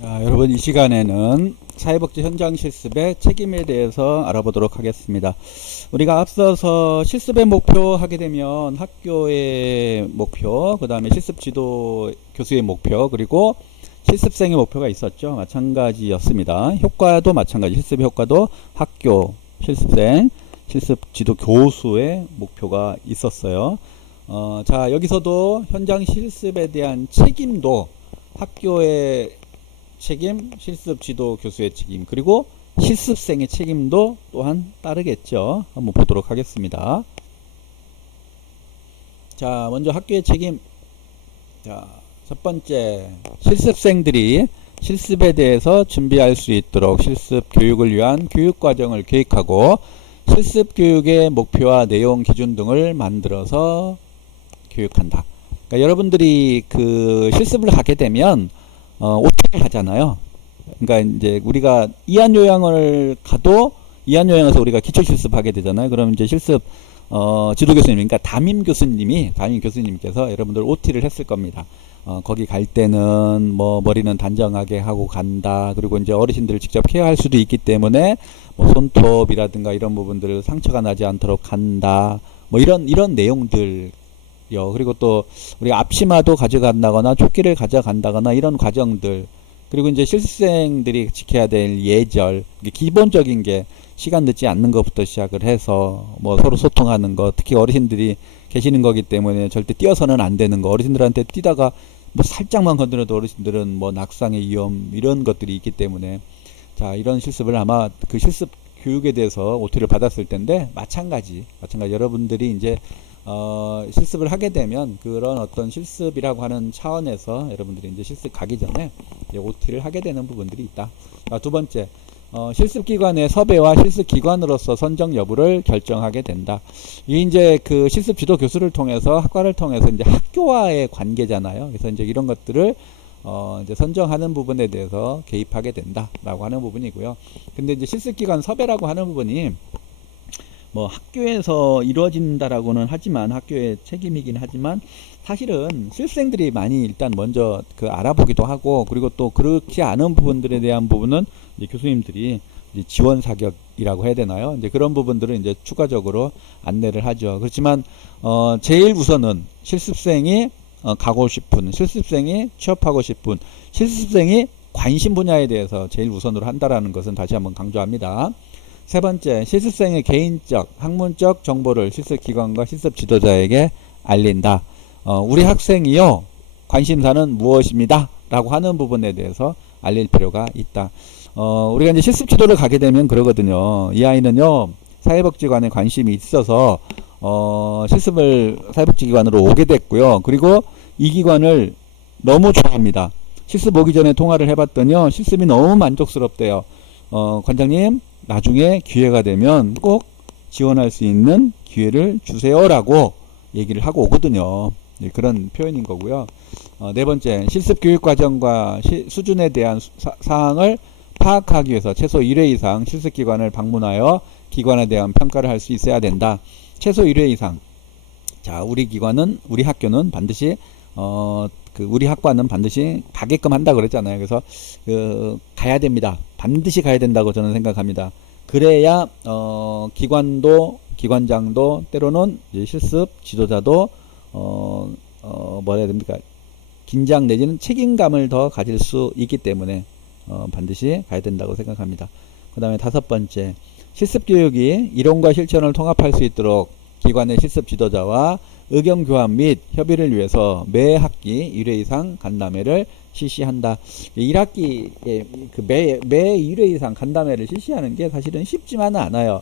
여러분, 이 시간에는 사회복지 현장 실습의 책임에 대해서 알아보도록 하겠습니다. 우리가 앞서서 실습의 목표 하게 되면 학교의 목표, 그 다음에 실습 지도 교수의 목표, 그리고 실습생의 목표가 있었죠. 마찬가지였습니다. 효과도 마찬가지, 실습 효과도 학교, 실습생, 실습 지도 교수의 목표가 있었어요. 자, 여기서도 현장 실습에 대한 책임도 학교의 책임, 실습 지도 교수의 책임, 그리고 실습생의 책임도 또한 따르겠죠. 한번 보도록 하겠습니다. 자, 먼저 학교의 책임. 자, 첫 번째, 실습생들이 실습에 대해서 준비할 수 있도록 실습 교육을 위한 교육 과정을 계획하고 실습 교육의 목표와 내용, 기준 등을 만들어서 교육한다. 그러니까 여러분들이 그 실습을 하게 되면 OT를 하잖아요. 그러니까 이제 우리가 이한요양을 가도 이한요양에서 우리가 기초 실습하게 되잖아요. 그럼 이제 실습 지도 교수님, 그러니까 담임 교수님께서 여러분들 OT를 했을 겁니다. 거기 갈 때는 뭐 머리는 단정하게 하고 간다. 그리고 이제 어르신들을 직접 케어할 수도 있기 때문에 뭐 손톱이라든가 이런 부분들 상처가 나지 않도록 한다. 뭐 이런 내용들. 그리고 또 우리가 앞치마도 가져간다거나 조끼를 가져간다거나 이런 과정들, 그리고 이제 실습생들이 지켜야 될 예절, 기본적인 게 시간 늦지 않는 것부터 시작을 해서 뭐 서로 소통하는 것, 특히 어르신들이 계시는 거기 때문에 절대 뛰어서는 안 되는 거, 어르신들한테 뛰다가 뭐 살짝만 건드려도 어르신들은 뭐 낙상의 위험 이런 것들이 있기 때문에, 자, 이런 실습을 아마 그 실습 교육에 대해서 OT를 받았을 텐데 마찬가지 여러분들이 이제 실습을 하게 되면 그런 어떤 실습이라고 하는 차원에서 여러분들이 이제 실습 가기 전에 이제 OT를 하게 되는 부분들이 있다. 자, 두 번째, 실습기관의 섭외와 실습기관으로서 선정 여부를 결정하게 된다. 이게 이제 그 실습 지도 교수를 통해서 학과를 통해서 이제 학교와의 관계잖아요. 그래서 이제 이런 것들을 이제 선정하는 부분에 대해서 개입하게 된다라고 하는 부분이고요. 근데 이제 실습기관 섭외라고 하는 부분이 뭐 학교에서 이루어진다라고는 하지만 학교의 책임이긴 하지만 사실은 실생들이 많이 일단 먼저 그 알아보기도 하고, 그리고 또 그렇지 않은 부분들에 대한 부분은 이제 교수님들이 이제 지원 사격이라고 해야 되나요? 이제 그런 부분들은 이제 추가적으로 안내를 하죠. 그렇지만 제일 우선은 실습생이 가고 싶은, 실습생이 취업하고 싶은, 실습생이 관심 분야에 대해서 제일 우선으로 한다라는 것은 다시 한번 강조합니다. 세 번째, 실습생의 개인적, 학문적 정보를 실습기관과 실습 지도자에게 알린다. 우리 학생이요, 관심사는 무엇입니다 라고 하는 부분에 대해서 알릴 필요가 있다. 우리가 이제 실습 지도를 가게 되면 그러거든요. 이 아이는요, 사회복지관에 관심이 있어서 실습을 사회복지기관으로 오게 됐고요. 그리고 이 기관을 너무 좋아합니다. 실습 오기 전에 통화를 해봤더니요, 실습이 너무 만족스럽대요. 관장님, 나중에 기회가 되면 꼭 지원할 수 있는 기회를 주세요라고 얘기를 하고 오거든요. 그런 표현인 거고요. 네 번째, 실습 교육 과정과 수준에 대한 사항을 파악하기 위해서 최소 1회 이상 실습기관을 방문하여 기관에 대한 평가를 할 수 있어야 된다. 최소 1회 이상. 자, 우리 학교는 반드시 우리 학과는 반드시 가게끔 한다 그랬잖아요. 그래서 가야 됩니다. 반드시 가야 된다고 저는 생각합니다. 그래야 기관장도 때로는 이제 실습 지도자도 뭐라 해야 됩니까? 긴장 내지는 책임감을 더 가질 수 있기 때문에 반드시 가야 된다고 생각합니다. 그 다음에 다섯 번째, 실습 교육이 이론과 실천을 통합할 수 있도록 기관의 실습 지도자와 의견 교환 및 협의를 위해서 매 학기 1회 이상 간담회를 실시한다. 1학기에 매 1회 이상 간담회를 실시하는 게 사실은 쉽지만은 않아요.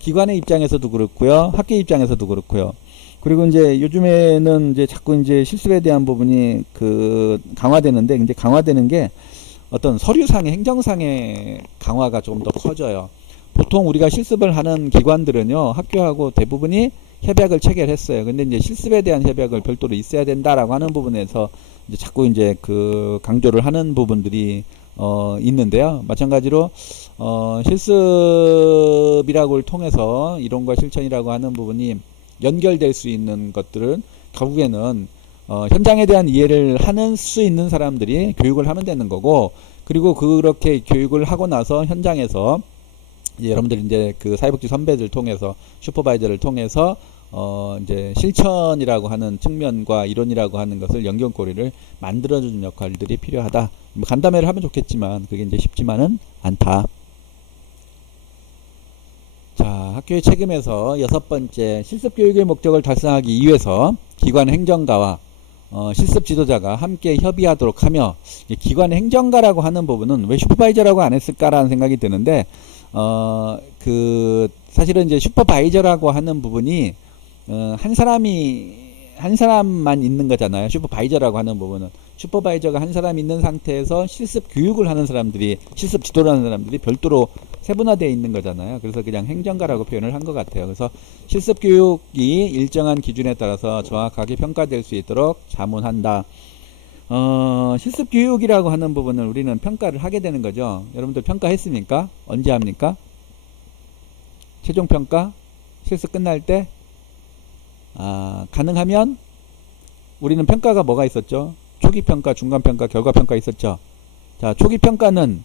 기관의 입장에서도 그렇고요, 학교 입장에서도 그렇고요. 그리고 이제 요즘에는 이제 자꾸 이제 실습에 대한 부분이 강화되는데, 이제 강화되는 게 어떤 서류상의, 행정상의 강화가 조금 더 커져요. 보통 우리가 실습을 하는 기관들은요, 학교하고 대부분이 협약을 체결했어요. 근데 이제 실습에 대한 협약을 별도로 있어야 된다라고 하는 부분에서 이제 자꾸 이제 강조를 하는 부분들이 있는데요. 마찬가지로 실습이라고를 통해서 이론과 실천이라고 하는 부분이 연결될 수 있는 것들은 결국에는 현장에 대한 이해를 하는 수 있는 사람들이 교육을 하면 되는 거고, 그리고 그렇게 교육을 하고 나서 현장에서 이제 여러분들 이제 그 사회복지 선배들 통해서 슈퍼바이저를 통해서 이제 실천이라고 하는 측면과 이론이라고 하는 것을 연결고리를 만들어주는 역할들이 필요하다. 뭐 간담회를 하면 좋겠지만 그게 이제 쉽지만은 않다. 자, 학교의 책임에서 6번째, 실습교육의 목적을 달성하기 위해서 기관 행정가와 실습 지도자가 함께 협의하도록 하며, 기관 행정가라고 하는 부분은 왜 슈퍼바이저라고 안 했을까라는 생각이 드는데, 사실은 이제 슈퍼바이저라고 하는 부분이 한 사람만 있는 거잖아요. 슈퍼바이저라고 하는 부분은 슈퍼바이저가 한 사람 있는 상태에서 실습 교육을 하는 사람들이, 실습 지도를 하는 사람들이 별도로 세분화되어 있는 거잖아요. 그래서 그냥 행정가라고 표현을 한 것 같아요. 그래서 실습 교육이 일정한 기준에 따라서 정확하게 평가될 수 있도록 자문한다. 실습 교육이라고 하는 부분을 우리는 평가를 하게 되는 거죠. 여러분들 평가했습니까? 언제 합니까? 최종 평가? 실습 끝날 때? 가능하면 우리는 평가가 뭐가 있었죠? 초기 평가, 중간 평가, 결과 평가 있었죠. 자, 초기 평가는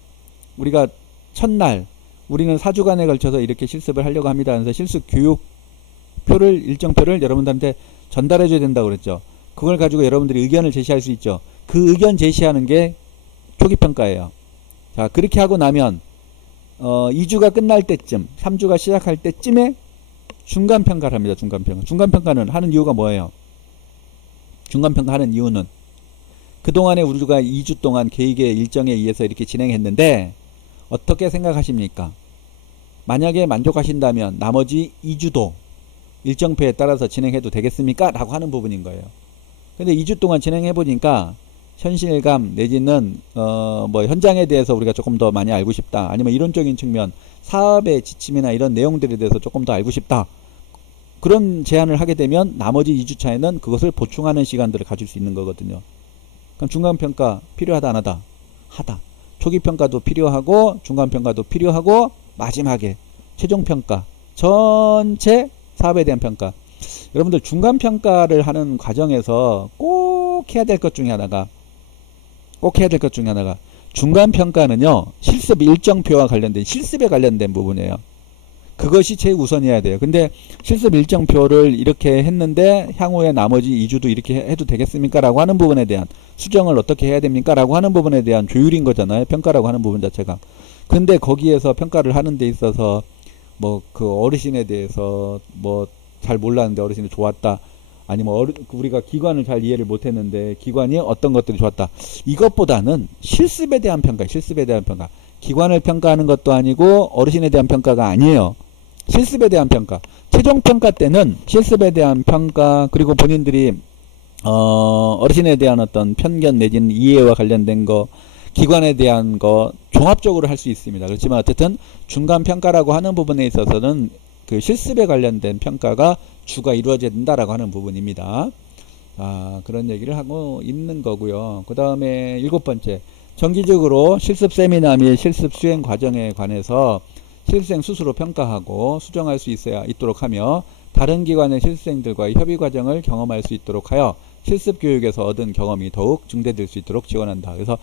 우리가 첫날 우리는 4주간에 걸쳐서 이렇게 실습을 하려고 합니다. 그래서 실습 교육표를, 일정표를 여러분들한테 전달해 줘야 된다고 그랬죠. 그걸 가지고 여러분들이 의견을 제시할 수 있죠. 그 의견 제시하는 게 초기 평가예요. 자, 그렇게 하고 나면 2주가 끝날 때쯤, 3주가 시작할 때쯤에 중간 평가를 합니다. 중간 평가. 중간 평가는 하는 이유가 뭐예요? 중간 평가 하는 이유는 그동안에 우리가 2주 동안 계획의 일정에 의해서 이렇게 진행했는데 어떻게 생각하십니까? 만약에 만족하신다면 나머지 2주도 일정표에 따라서 진행해도 되겠습니까? 라고 하는 부분인 거예요. 근데 2주 동안 진행해 보니까 현실감 내지는 뭐 현장에 대해서 우리가 조금 더 많이 알고 싶다. 아니면 이론적인 측면, 사업의 지침이나 이런 내용들에 대해서 조금 더 알고 싶다. 그런 제안을 하게 되면 나머지 2주 차에는 그것을 보충하는 시간들을 가질 수 있는 거거든요. 그럼 중간평가 필요하다 안 하다? 하다. 초기평가도 필요하고 중간평가도 필요하고 마지막에 최종평가, 전체 사업에 대한 평가. 여러분들 중간평가를 하는 과정에서 꼭 해야 될 것 중에 하나가 중간평가는요, 실습 일정표와 관련된, 실습에 관련된 부분이에요. 그것이 제일 우선이어야 돼요. 근데 실습 일정표를 이렇게 했는데 향후에 나머지 2주도 이렇게 해도 되겠습니까? 라고 하는 부분에 대한 수정을 어떻게 해야 됩니까? 라고 하는 부분에 대한 조율인 거잖아요. 평가라고 하는 부분 자체가. 근데 거기에서 평가를 하는 데 있어서 뭐 그 어르신에 대해서 뭐 잘 몰랐는데 어르신이 좋았다. 아니면 우리가 기관을 잘 이해를 못했는데 기관이 어떤 것들이 좋았다. 이것보다는 실습에 대한 평가, 실습에 대한 평가. 기관을 평가하는 것도 아니고 어르신에 대한 평가가 아니에요. 실습에 대한 평가. 최종 평가 때는 실습에 대한 평가, 그리고 본인들이 어르신에 대한 어떤 편견 내지는 이해와 관련된 거, 기관에 대한 거 종합적으로 할 수 있습니다. 그렇지만 어쨌든 중간 평가라고 하는 부분에 있어서는 그 실습에 관련된 평가가 주가 이루어져야 된다라고 하는 부분입니다. 그런 얘기를 하고 있는 거고요. 그 다음에 7번째, 정기적으로 실습 세미나 및 실습 수행 과정에 관해서 실습생 스스로 평가하고 수정할 수 있도록 하며 다른 기관의 실습생들과의 협의 과정을 경험할 수 있도록 하여 실습 교육에서 얻은 경험이 더욱 증대될 수 있도록 지원한다. 그래서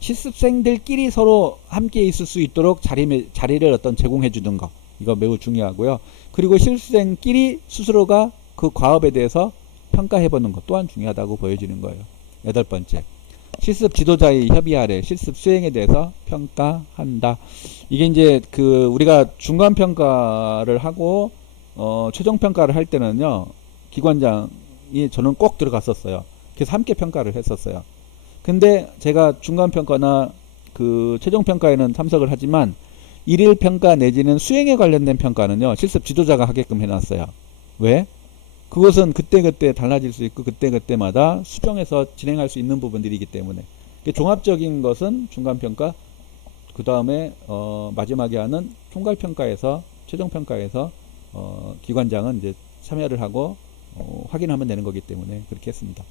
실습생들끼리 서로 함께 있을 수 있도록 자리를 어떤 제공해 주는 거, 이거 매우 중요하고요. 그리고 실습생끼리 스스로가 그 과업에 대해서 평가해 보는 것 또한 중요하다고 보여지는 거예요. 8번째, 실습 지도자의 협의 아래 실습 수행에 대해서 평가한다. 이게 이제 그 우리가 중간 평가를 하고 최종 평가를 할 때는요, 기관장이 저는 꼭 들어갔었어요. 그래서 함께 평가를 했었어요. 근데 제가 중간 평가나 그 최종 평가에는 참석을 하지만 일일 평가 내지는 수행에 관련된 평가는요, 실습 지도자가 하게끔 해놨어요. 왜? 그것은 그때그때 달라질 수 있고 그때그때마다 수정해서 진행할 수 있는 부분들이기 때문에 종합적인 것은 중간평가, 그 다음에 마지막에 하는 총괄평가에서 최종평가에서 기관장은 이제 참여를 하고 확인하면 되는 거기 때문에 그렇게 했습니다.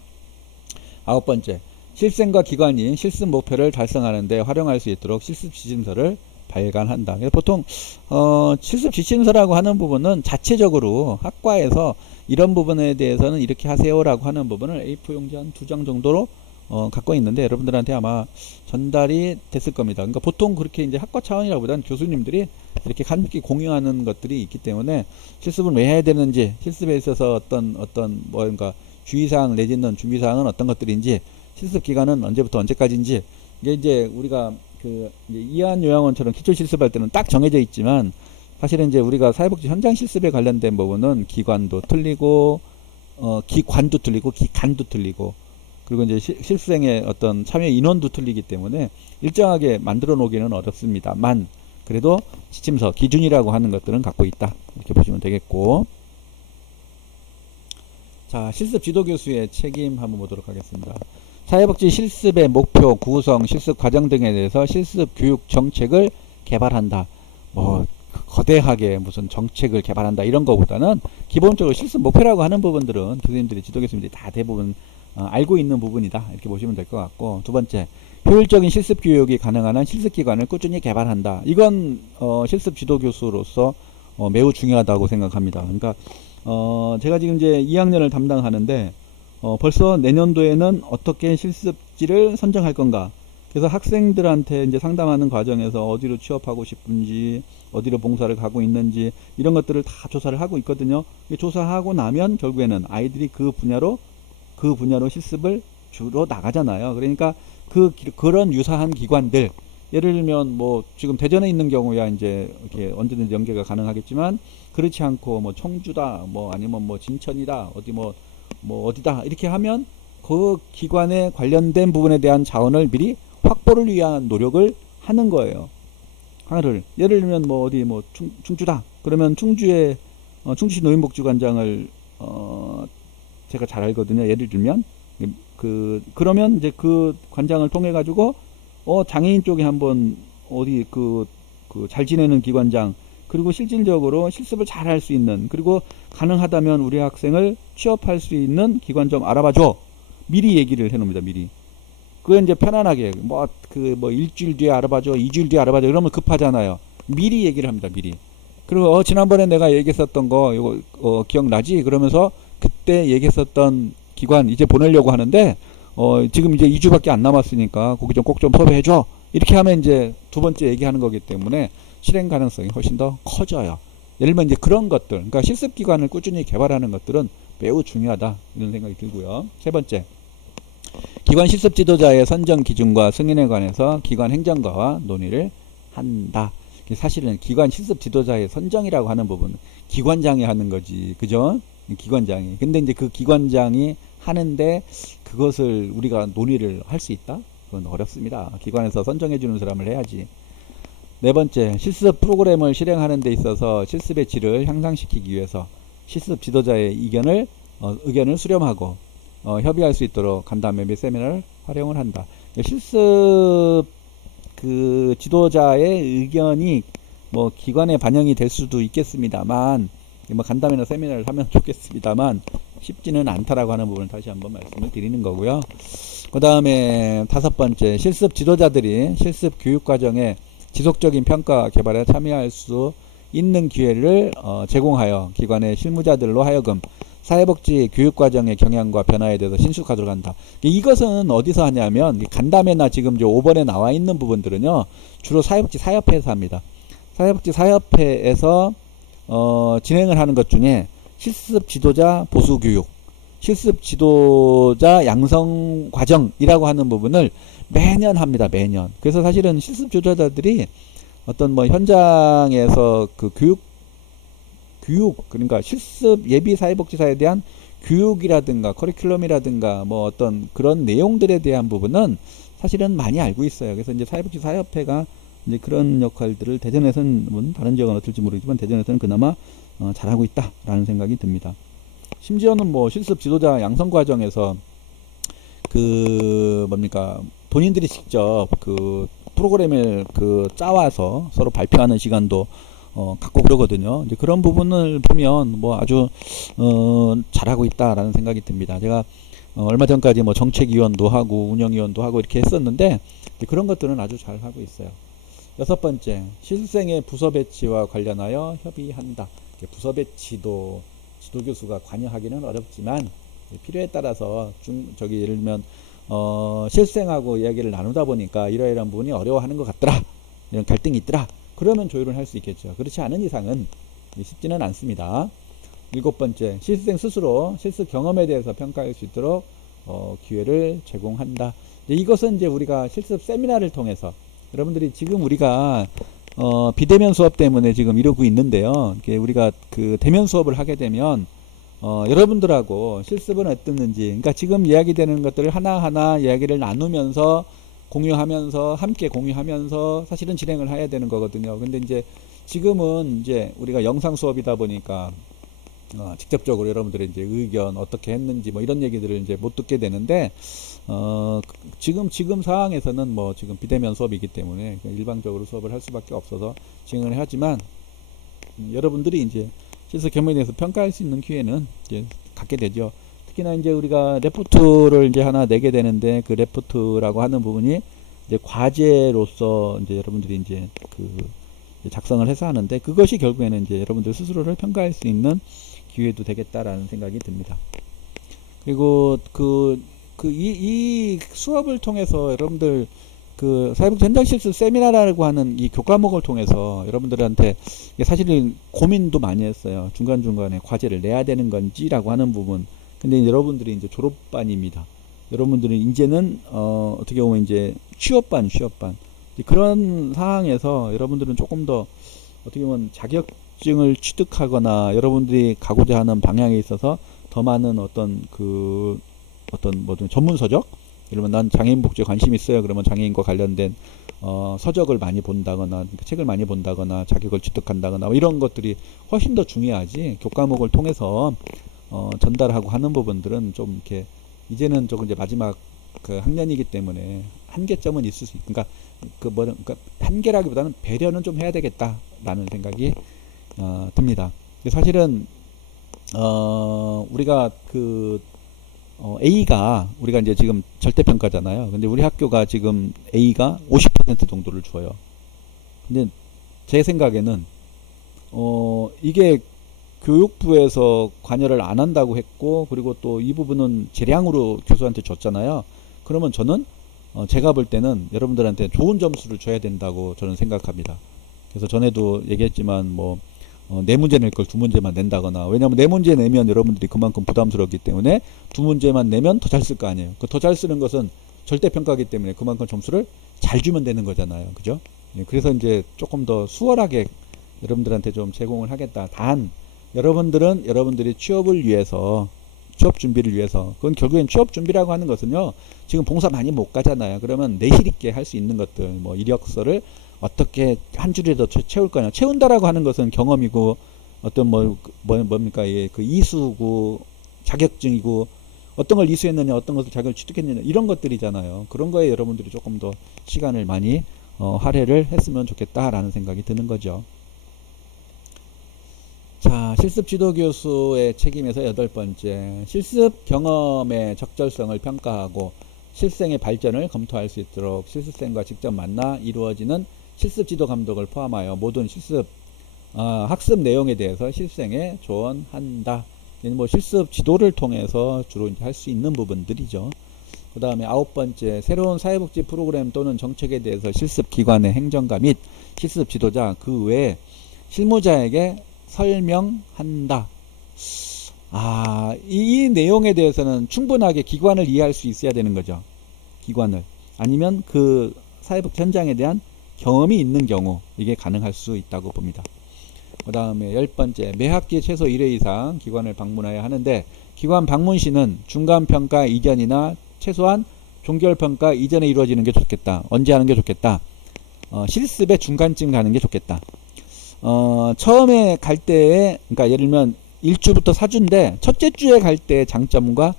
9번째, 실생과 기관이 실습 목표를 달성하는 데 활용할 수 있도록 실습 지침서를 발간한다. 그래서 보통 실습 지침서라고 하는 부분은 자체적으로 학과에서 이런 부분에 대해서는 이렇게 하세요라고 하는 부분을 A4 용지 한 2장 정도로 갖고 있는데 여러분들한테 아마 전달이 됐을 겁니다. 그러니까 보통 그렇게 이제 학과 차원이라기보다는 교수님들이 이렇게 함께 공유하는 것들이 있기 때문에 실습을 왜 해야 되는지, 실습에 있어서 어떤 뭔가 주의사항 내지는 준비사항은 어떤 것들인지, 실습 기간은 언제부터 언제까지인지, 이게 이제 우리가 그 이한요양원처럼 기초 실습할 때는 딱 정해져 있지만 사실은 이제 우리가 사회복지 현장 실습에 관련된 부분은 기관도 틀리고 기관도 틀리고 기간도 틀리고 그리고 이제 실습생의 어떤 참여 인원도 틀리기 때문에 일정하게 만들어 놓기는 어렵습니다만 그래도 지침서 기준이라고 하는 것들은 갖고 있다 이렇게 보시면 되겠고, 자 실습 지도교수의 책임 한번 보도록 하겠습니다. 사회복지 실습의 목표, 구성, 실습 과정 등에 대해서 실습 교육 정책을 개발한다. 뭐 거대하게 무슨 정책을 개발한다 이런 거보다는 기본적으로 실습 목표라고 하는 부분들은 교수님들이 지도교수님들이 다 대부분 알고 있는 부분이다 이렇게 보시면 될 것 같고, 두 번째 효율적인 실습 교육이 가능한 한 실습 기관을 꾸준히 개발한다. 이건 실습 지도교수로서 매우 중요하다고 생각합니다. 그러니까 제가 지금 이제 2학년을 담당하는데 벌써 내년도에는 어떻게 실습지를 선정할 건가. 그래서 학생들한테 이제 상담하는 과정에서 어디로 취업하고 싶은지, 어디로 봉사를 가고 있는지, 이런 것들을 다 조사를 하고 있거든요. 조사하고 나면 결국에는 아이들이 그 분야로 실습을 주로 나가잖아요. 그러니까 그런 유사한 기관들, 예를 들면 뭐 지금 대전에 있는 경우야 이제 이렇게 언제든지 연계가 가능하겠지만, 그렇지 않고 뭐 청주다, 뭐 아니면 뭐 진천이다, 어디다 이렇게 하면 그 기관에 관련된 부분에 대한 자원을 미리 확보를 위한 노력을 하는 거예요. 예를 들면 뭐 어디 뭐 충주다 그러면 충주의 충주시 노인복지관장을 제가 잘 알거든요. 예를 들면 그러면 이제 그 관장을 통해 가지고 장애인 쪽에 한번 어디 잘 지내는 기관장, 그리고 실질적으로 실습을 잘 할 수 있는, 그리고 가능하다면 우리 학생을 취업할 수 있는 기관 좀 알아봐줘. 미리 얘기를 해놓습니다. 미리. 그거 이제 편안하게 일주일 뒤에 알아봐줘, 2주일 뒤에 알아봐줘. 이러면 급하잖아요. 미리 얘기를 합니다. 미리. 그리고 지난번에 내가 얘기했었던 거 이거 기억나지? 그러면서 그때 얘기했었던 기관 이제 보내려고 하는데 지금 이제 2주밖에 안 남았으니까 거기 좀 꼭 좀 섭외해줘. 이렇게 하면 이제 두 번째 얘기하는 거기 때문에 실행 가능성이 훨씬 더 커져요. 예를 들면 이제 그런 것들, 그러니까 실습 기관을 꾸준히 개발하는 것들은 매우 중요하다 이런 생각이 들고요. 세 번째, 기관 실습 지도자의 선정 기준과 승인에 관해서 기관 행정가와 논의를 한다. 사실은 기관 실습 지도자의 선정이라고 하는 부분은 기관장이 하는 거지, 그죠? 기관장이. 근데 이제 그 기관장이 하는데 그것을 우리가 논의를 할 수 있다? 그건 어렵습니다. 기관에서 선정해 주는 사람을 해야지. 네 번째, 실습 프로그램을 실행하는 데 있어서 실습의 질을 향상시키기 위해서 실습 지도자의 의견을 수렴하고 협의할 수 있도록 간담회 및 세미나를 활용을 한다. 실습 지도자의 의견이 뭐 기관에 반영이 될 수도 있겠습니다만, 뭐 간담회나 세미나를 하면 좋겠습니다만 쉽지는 않다라고 하는 부분을 다시 한번 말씀을 드리는 거고요. 그 다음에 다섯 번째, 실습 지도자들이 실습 교육 과정에 지속적인 평가 개발에 참여할 수 있는 기회를 제공하여 기관의 실무자들로 하여금 사회복지 교육과정의 경향과 변화에 대해서 신속하도록 한다. 이것은 어디서 하냐면 간담회나 지금 5번에 나와 있는 부분들은요 주로 사회복지 사협회에서 합니다. 사회복지 사협회에서 진행을 하는 것 중에 실습 지도자 보수교육, 실습 지도자 양성 과정이라고 하는 부분을 매년 합니다. 매년. 그래서 사실은 실습 지도자들이 어떤 뭐 현장에서 그 교육 그러니까 실습 예비 사회복지사에 대한 교육이라든가 커리큘럼이라든가 뭐 어떤 그런 내용들에 대한 부분은 사실은 많이 알고 있어요. 그래서 이제 사회복지 사협회가 이제 그런 역할들을 대전에서는 다른 지역은 어떨지 모르겠지만 대전에서는 그나마 잘하고 있다라는 생각이 듭니다. 심지어는 뭐 실습 지도자 양성 과정에서 본인들이 직접 프로그램을 짜와서 서로 발표하는 시간도 갖고 그러거든요. 이제 그런 부분을 보면 뭐 아주 잘하고 있다라는 생각이 듭니다. 제가 얼마 전까지 뭐 정책위원도 하고 운영위원도 하고 이렇게 했었는데 그런 것들은 아주 잘 하고 있어요. 여섯 번째, 실생의 부서 배치와 관련하여 협의한다. 부서 배치도 지도교수가 관여하기는 어렵지만 필요에 따라서 예를 들면 실생하고 이야기를 나누다 보니까 이러이러한 부분이 어려워하는 것 같더라, 이런 갈등이 있더라, 그러면 조율을 할 수 있겠죠. 그렇지 않은 이상은 쉽지는 않습니다. 일곱 번째, 실생 스스로 실습 경험에 대해서 평가할 수 있도록 기회를 제공한다. 이것은 이제 우리가 실습 세미나를 통해서 여러분들이 지금 우리가 비대면 수업 때문에 지금 이러고 있는데요. 우리가 그 대면 수업을 하게 되면 여러분들하고 실습은 어땠는지, 그러니까 지금 이야기되는 것들을 하나하나 이야기를 나누면서 공유하면서 함께 공유하면서 사실은 진행을 해야 되는 거거든요. 근데 이제 지금은 이제 우리가 영상 수업이다 보니까 직접적으로 여러분들의 이제 의견 어떻게 했는지 뭐 이런 얘기들을 이제 못 듣게 되는데 지금 상황에서는 뭐 지금 비대면 수업이기 때문에 일방적으로 수업을 할 수밖에 없어서 진행을 하지만 여러분들이 이제 실습 경험에 대해서 평가할 수 있는 기회는 이제 갖게 되죠. 특히나 이제 우리가 레포트를 이제 하나 내게 되는데 그 레포트라고 하는 부분이 이제 과제로서 이제 여러분들이 이제 그 작성을 해서 하는데 그것이 결국에는 이제 여러분들 스스로를 평가할 수 있는 기회도 되겠다라는 생각이 듭니다. 그리고 이 수업을 통해서 여러분들 그 사회복 현장 실습 세미나라고 하는 이 교과목을 통해서 여러분들한테 사실은 고민도 많이 했어요. 중간중간에 과제를 내야 되는 건지라고 하는 부분. 근데 여러분들이 이제 졸업반입니다. 여러분들은 이제는 어떻게 보면 이제 취업반 그런 상황에서 여러분들은 조금 더 어떻게 보면 자격증을 취득하거나 여러분들이 가고자 하는 방향에 있어서 더 많은 어떤 뭐든 전문 서적, 예를 들면 난 장애인 복지에 관심 있어요. 그러면 장애인과 관련된 서적을 많이 본다거나 책을 많이 본다거나 자격을 취득한다거나 이런 것들이 훨씬 더 중요하지. 교과목을 통해서 전달하고 하는 부분들은 좀 이렇게 이제는 조금 이제 마지막 그 학년이기 때문에 한계점은 있을 수 그러니까 그러니까 한계라기보다는 배려는 좀 해야 되겠다라는 생각이 듭니다. 사실은 우리가 A가 우리가 이제 지금 절대평가잖아요. 근데 우리 학교가 지금 A가 50% 정도를 줘요. 근데 제 생각에는 이게 교육부에서 관여를 안 한다고 했고 그리고 또 이 부분은 재량으로 교수한테 줬잖아요. 그러면 저는 제가 볼 때는 여러분들한테 좋은 점수를 줘야 된다고 저는 생각합니다. 그래서 전에도 얘기했지만 뭐 네 문제 낼 걸 두 문제만 낸다거나, 왜냐하면 네 문제 내면 여러분들이 그만큼 부담스럽기 때문에 두 문제만 내면 더 잘 쓸 거 아니에요. 그 더 잘 쓰는 것은 절대평가이기 때문에 그만큼 점수를 잘 주면 되는 거잖아요. 그죠? 그래서 이제 조금 더 수월하게 여러분들한테 좀 제공을 하겠다. 단 여러분들은 여러분들이 취업을 위해서, 취업 준비를 위해서, 그건 결국엔 취업 준비라고 하는 것은요, 지금 봉사 많이 못 가잖아요. 그러면 내실 있게 할 수 있는 것들, 뭐 이력서를 어떻게 한 줄에 더 채울 거냐. 채운다라고 하는 것은 경험이고 어떤 뭡니까? 그 이수고 자격증이고 어떤 걸 이수했느냐, 어떤 것을 자격을 취득했느냐, 이런 것들이잖아요. 그런 거에 여러분들이 조금 더 시간을 많이 할애를 했으면 좋겠다라는 생각이 드는 거죠. 자, 실습 지도 교수의 책임에서 여덟 번째, 실습 경험의 적절성을 평가하고 실생의 발전을 검토할 수 있도록 실습생과 직접 만나 이루어지는 실습 지도 감독을 포함하여 모든 실습 학습 내용에 대해서 실생에 조언한다. 뭐 실습 지도를 통해서 주로 이제 할 수 있는 부분들이죠. 그 다음에 아홉 번째, 새로운 사회복지 프로그램 또는 정책에 대해서 실습 기관의 행정가 및 실습 지도자 그 외에 실무자에게 설명한다. 이 내용에 대해서는 충분하게 기관을 이해할 수 있어야 되는 거죠. 기관을. 아니면 그 사회복지 현장에 대한 경험이 있는 경우 이게 가능할 수 있다고 봅니다. 그 다음에 열 번째, 매 학기 최소 1회 이상 기관을 방문해야 하는데 기관 방문 시는 중간평가 이전이나 최소한 종결평가 이전에 이루어지는 게 좋겠다. 언제 하는 게 좋겠다. 실습의 중간쯤 가는 게 좋겠다. 처음에 갈 때에, 그러니까 예를 들면 1주부터 4주인데 첫째 주에 갈 때 장점과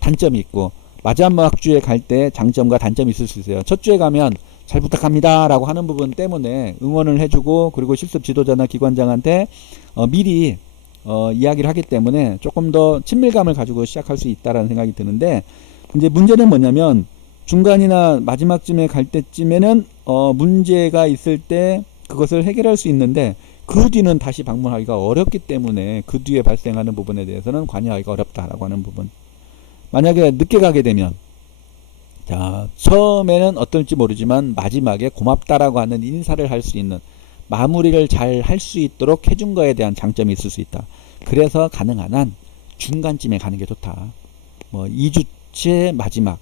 단점이 있고 마지막 주에 갈 때 장점과 단점이 있을 수 있어요. 첫 주에 가면 잘 부탁합니다 라고 하는 부분 때문에 응원을 해주고 그리고 실습 지도자나 기관장한테 미리 이야기를 하기 때문에 조금 더 친밀감을 가지고 시작할 수 있다라는 생각이 드는데, 이제 문제는 뭐냐면 중간이나 마지막쯤에 갈 때쯤에는 문제가 있을 때 그것을 해결할 수 있는데 그 뒤는 다시 방문하기가 어렵기 때문에 그 뒤에 발생하는 부분에 대해서는 관여하기가 어렵다라고 하는 부분. 만약에 늦게 가게 되면 자, 처음에는 어떨지 모르지만 마지막에 고맙다라고 하는 인사를 할 수 있는 마무리를 잘 할 수 있도록 해준 거에 대한 장점이 있을 수 있다. 그래서 가능한 한 중간쯤에 가는 게 좋다. 뭐 2주째 마지막,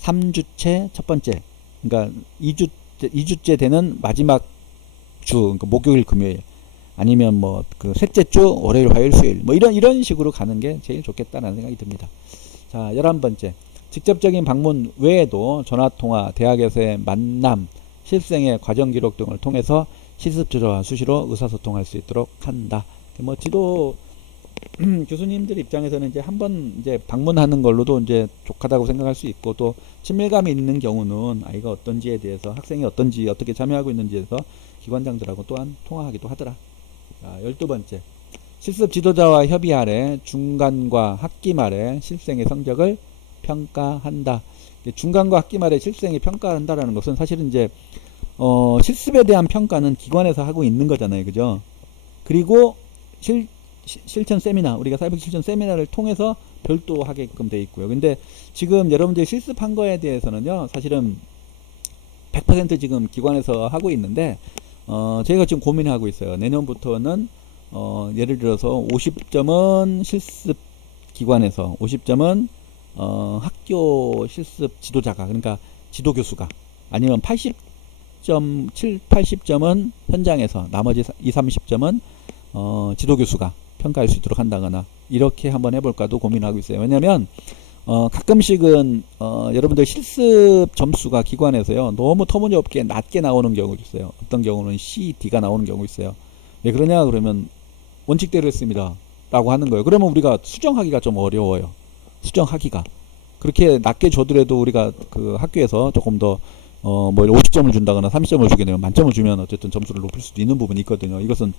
3주째 첫 번째. 그러니까 2주째 되는 마지막 주, 그러니까 목요일, 금요일. 아니면 뭐 그 셋째 주 월요일, 화요일, 수요일. 뭐 이런 식으로 가는 게 제일 좋겠다라는 생각이 듭니다. 자, 11번째. 직접적인 방문 외에도 전화통화, 대학에서의 만남, 실생의 과정 기록 등을 통해서 실습 지도와 수시로 의사소통할 수 있도록 한다. 뭐 지도 교수님들 입장에서는 이제 한번 이제 방문하는 걸로도 이제 족하다고 생각할 수 있고 또 친밀감이 있는 경우는 아이가 어떤지에 대해서 학생이 어떤지 어떻게 참여하고 있는지에 대해서 기관장들하고 또한 통화하기도 하더라. 자, 12번째. 실습 지도자와 협의 아래 중간과 학기 말에 실생의 성적을 평가한다. 중간과 학기 말에 실생이 평가한다라는 것은 사실은 이제 실습에 대한 평가는 기관에서 하고 있는 거잖아요, 그죠? 그리고 실천 세미나, 우리가 사이버 실천 세미나를 통해서 별도 하게끔 돼 있고요. 근데 지금 여러분들이 실습한 거에 대해서는요, 사실은 100% 지금 기관에서 하고 있는데, 저희가 지금 고민하고 있어요. 내년부터는 예를 들어서 50점은 실습 기관에서, 50점은 학교 실습 지도자가, 그러니까 지도교수가, 아니면 80점, 80점은 현장에서, 나머지 20, 30점은 지도교수가 평가할 수 있도록 한다거나, 이렇게 한번 해볼까도 고민하고 있어요. 왜냐면 가끔씩은 여러분들 실습 점수가 기관에서요, 너무 터무니없게 낮게 나오는 경우도 있어요. 어떤 경우는 C, D가 나오는 경우 있어요. 왜 그러냐 그러면 원칙대로 했습니다 라고 하는 거예요. 그러면 우리가 수정하기가 좀 어려워요. 수정하기가. 그렇게 낮게 줘더라도 우리가 그 학교에서 조금 더 뭐 50점을 준다거나 30점을 주게 되면 만점을 주면 어쨌든 점수를 높일 수도 있는 부분이 있거든요. 이것은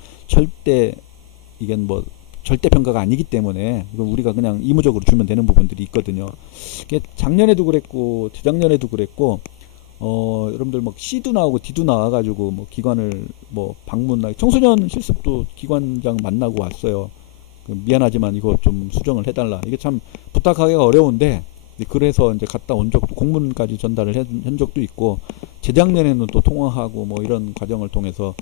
이게 뭐 절대 평가가 아니기 때문에 이건 우리가 그냥 의무적으로 주면 되는 부분들이 있거든요. 이게 작년에도 그랬고 재작년에도 그랬고 여러분들 뭐 C도 나오고 D도 나와가지고 뭐 기관을 뭐 방문하기, 청소년 실습도 기관장 만나고 왔어요. 미안하지만 이거 좀 수정을 해달라. 이게 참 부탁하기가 어려운데, 그래서 이제 갔다 온 적도, 공문까지 전달을 한 적도 있고, 재작년에는 또 통화하고 뭐 이런 과정을 통해서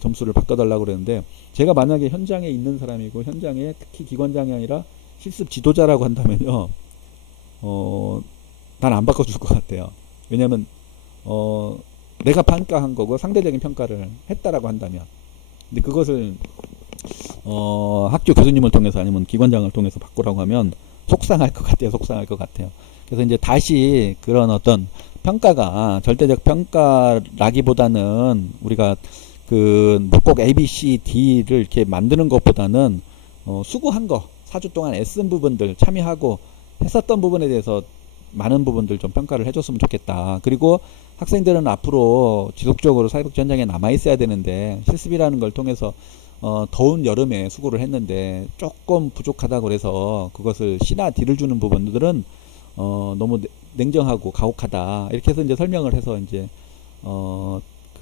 점수를 바꿔달라고 그랬는데, 제가 만약에 현장에 있는 사람이고, 현장에 특히 기관장이 아니라 실습 지도자라고 한다면요, 난 안 바꿔줄 것 같아요. 왜냐면, 내가 평가한 거고 상대적인 평가를 했다라고 한다면, 근데 그것을 학교 교수님을 통해서 아니면 기관장을 통해서 바꾸라고 하면 속상할 것 같아요. 속상할 것 같아요. 그래서 이제 다시 그런 어떤 평가가 절대적 평가라기보다는 우리가 그 꼭 A, B, C, D를 이렇게 만드는 것보다는 수고한 거, 4주 동안 애쓴 부분들 참여하고 했었던 부분에 대해서 많은 부분들 좀 평가를 해줬으면 좋겠다. 그리고 학생들은 앞으로 지속적으로 사회복지 현장에 남아 있어야 되는데 실습이라는 걸 통해서 더운 여름에 수고를 했는데 조금 부족하다고 그래서 그것을 C나 D를 주는 부분들은 너무 냉정하고 가혹하다, 이렇게 해서 이제 설명을 해서 이제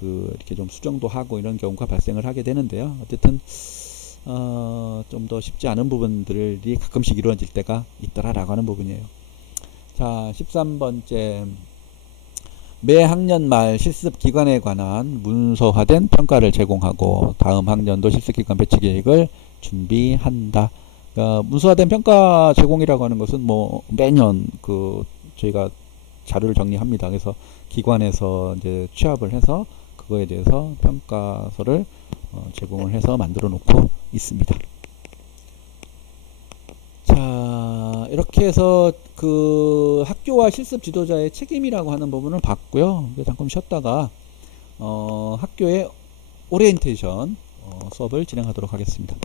이렇게 좀 수정도 하고 이런 경우가 발생을 하게 되는데요. 어쨌든 좀 더 쉽지 않은 부분들이 가끔씩 이루어질 때가 있더라라고 하는 부분이에요. 자, 13번째. 매 학년 말 실습 기간에 관한 문서화된 평가를 제공하고 다음 학년도 실습 기간 배치 계획을 준비한다. 그러니까 문서화된 평가 제공이라고 하는 것은 뭐 매년 저희가 자료를 정리합니다. 그래서 기관에서 이제 취합을 해서 그거에 대해서 평가서를 제공을 해서 만들어 놓고 있습니다. 자, 이렇게 해서 그 학교와 실습 지도자의 책임이라고 하는 부분을 봤고요. 잠깐 쉬었다가 학교의 오리엔테이션 수업을 진행하도록 하겠습니다.